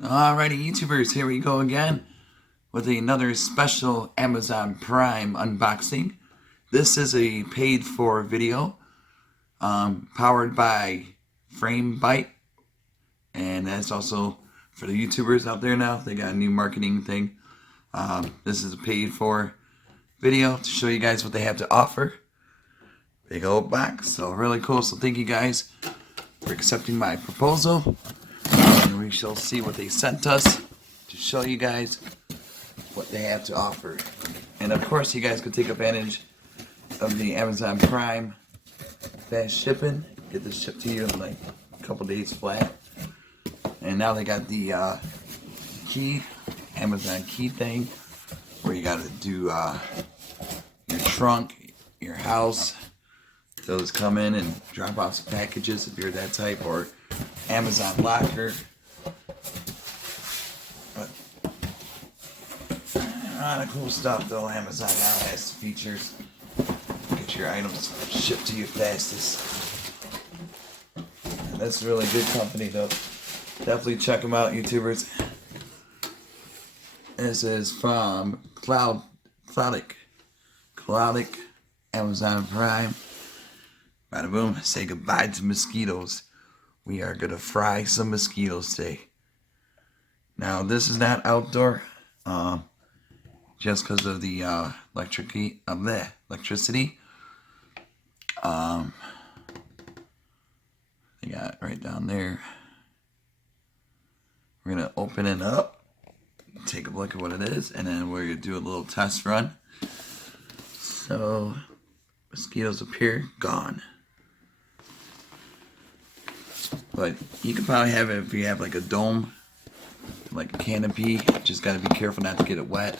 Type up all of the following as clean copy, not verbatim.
Alrighty, YouTubers, here we go again with another special Amazon Prime unboxing. This is a paid-for video powered by FrameBite, and that's also for the YouTubers out there now. They got a new marketing thing. This is a paid-for video to show you guys what they have to offer. Big old box, so really cool. So thank you guys for accepting my proposal. And we shall see what they sent us to show you guys what they have to offer. And of course, you guys could take advantage of the Amazon Prime fast shipping. Get this shipped to you in like a couple days flat. And now they got the key, Amazon key thing, where you gotta do your trunk, your house. Those come in and drop off some packages if you're that type, or Amazon locker. But a lot of cool stuff though. Amazon now has features. Get your items shipped to you fastest. And that's a really good company though. Definitely check them out, YouTubers. This is from KLOUDIC, Amazon Prime. Bada boom, say goodbye to mosquitoes. We are gonna fry some mosquitoes today. Now this is not outdoor, just because of the electricity. They got right down there. We're gonna open it up, take a look at what it is, and then we're gonna do a little test run. So mosquitoes appear, gone. But you can probably have it if you have like a dome, like a canopy. Just gotta be careful not to get it wet.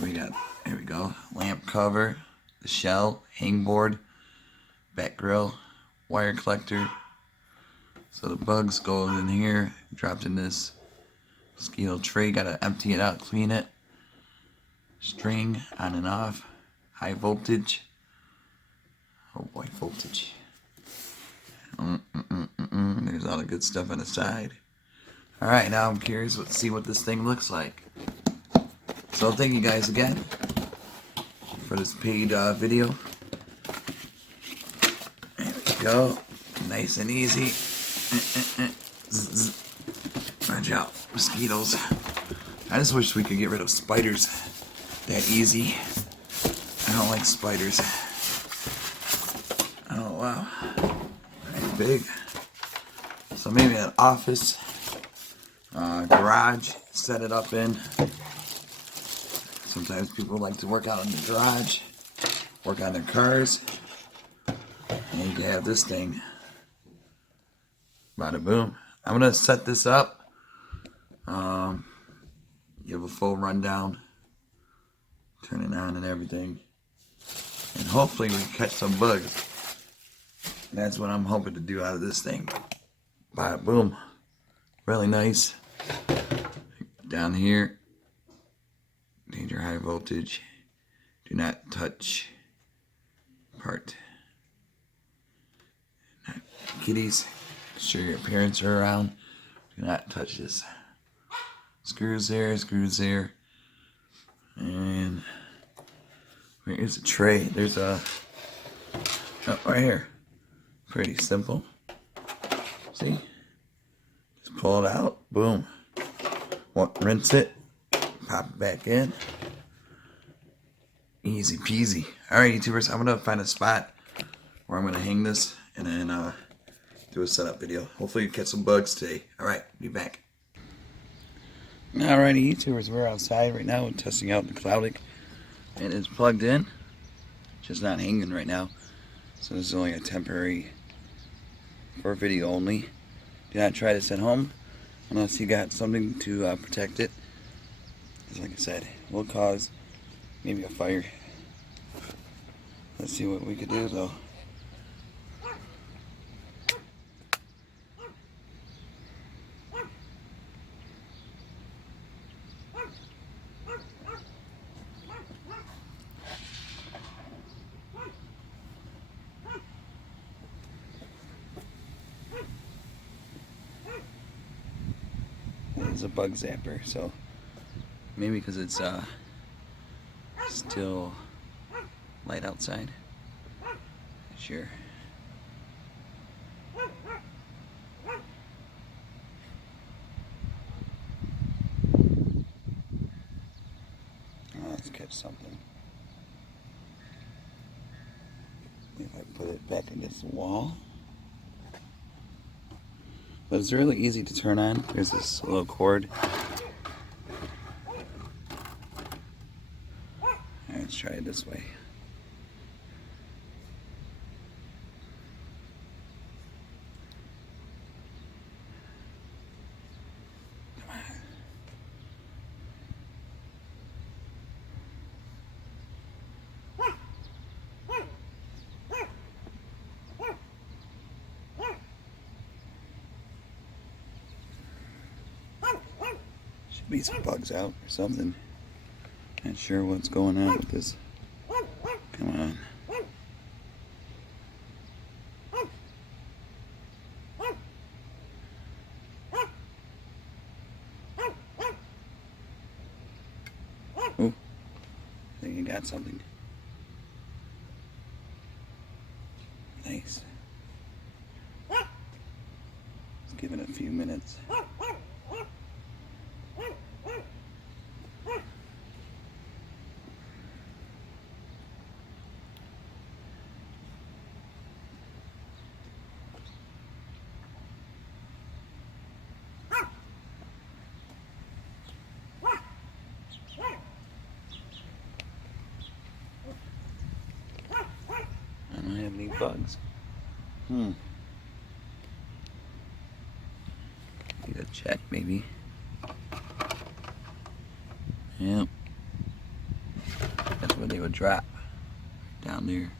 Here we go, lamp cover, the shell, hangboard, back grill, wire collector. So the bugs go in here, dropped in this mosquito tray. Gotta empty it out, clean it. String on and off, high voltage. Oh boy, voltage. There's all the good stuff on the side. Alright, now I'm curious to see what this thing looks like. So thank you guys again for this paid video. There we go. Nice and easy. Watch out, mosquitoes. I just wish we could get rid of spiders that easy. I don't like spiders. Oh wow. Big. So maybe an office, garage, set it up in. Sometimes people like to work out in the garage, work on their cars, and you can have this thing. Bada boom. I'm gonna set this up, give a full rundown, turn it on and everything, and hopefully we can catch some bugs. That's what I'm hoping to do out of this thing. Bada boom. Really nice. Down here. Danger high voltage. Do not touch part. Not kitties. Sure your parents are around. Do not touch this. Screws there, screws there. And here's a tray. There's a right here. Pretty simple. See? Just pull it out. Boom. Rinse it. Pop it back in. Easy peasy. Alright, YouTubers, I'm going to find a spot where I'm going to hang this and then do a setup video. Hopefully you catch some bugs today. Alright, be back. Alrighty, YouTubers, we're outside right now and testing out the KLOUDIC. It is plugged in. Just not hanging right now. So this is only a temporary for video only. Do not try this at home unless you got something to protect it. Because like I said, it will cause maybe a fire. Let's see what we could do though. is a bug zapper, so maybe because it's still light outside. Sure. Let's catch something. If I put it back against the wall. But it's really easy to turn on. There's this little cord. Alright, let's try it this way. Should be some bugs out or something. Not sure what's going on with this. Come on. Oh, I think you got something. Nice. Let's give it a few minutes. I don't have any bugs. Need a check maybe. Yep. That's where they would drop. Down there.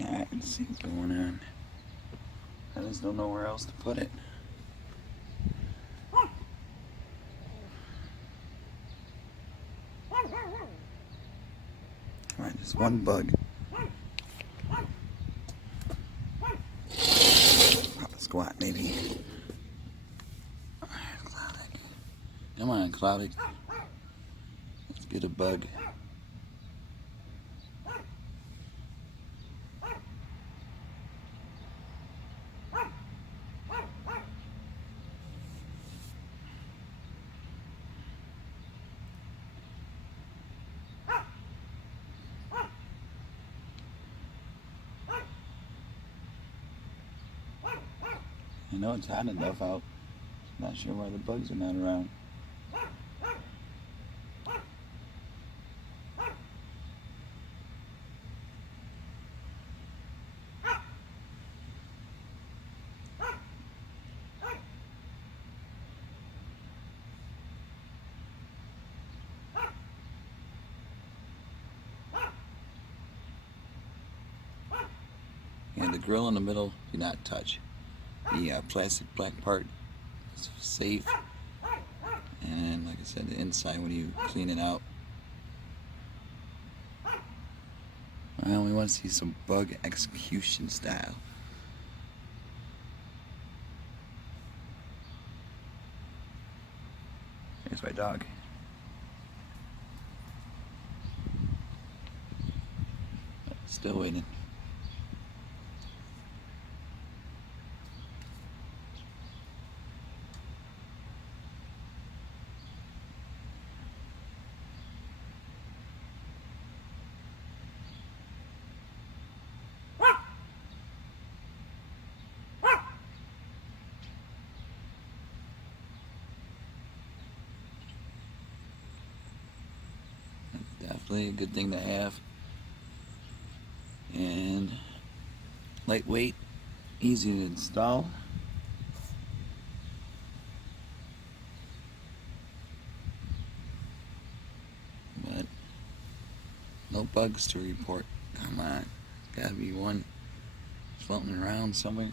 Alright, let's see what's going on. I just don't know where else to put it. Come on, just one bug. Pop a squat, maybe. KLOUDIC. Come on, KLOUDIC. Let's get a bug. I know it's hot enough out. Not sure why the bugs are not around. And the grill in the middle, do not touch. The plastic black part is safe, and like I said, the inside when you clean it out. Well, we want to see some bug execution style. Here's my dog. Still waiting. Definitely a good thing to have. And lightweight, easy to install. But no bugs to report. Come on, gotta be one. floating around somewhere.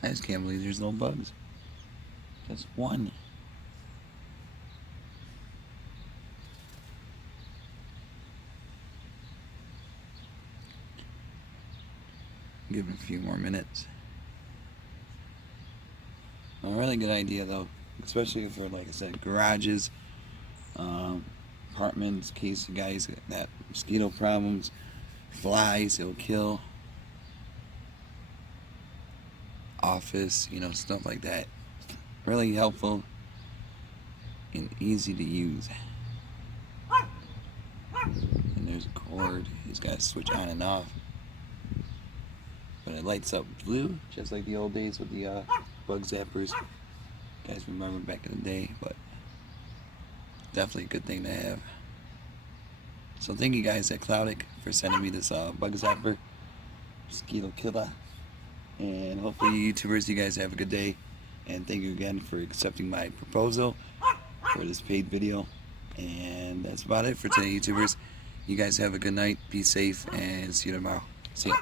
I just can't believe there's no bugs. Just one. Give it a few more minutes. A really good idea though, especially for, like I said, garages, apartments, in case you guys got mosquito problems, flies, it'll kill. Office, you know, stuff like that. Really helpful and easy to use. And there's a cord. He's got to switch on and off. But it lights up blue, just like the old days with the bug zappers. You guys remember back in the day, but definitely a good thing to have. So thank you guys at KLOUDIC for sending me this bug zapper, mosquito killer. And hopefully YouTubers, you guys have a good day. And thank you again for accepting my proposal for this paid video. And that's about it for today, YouTubers. You guys have a good night, be safe, and see you tomorrow. See ya.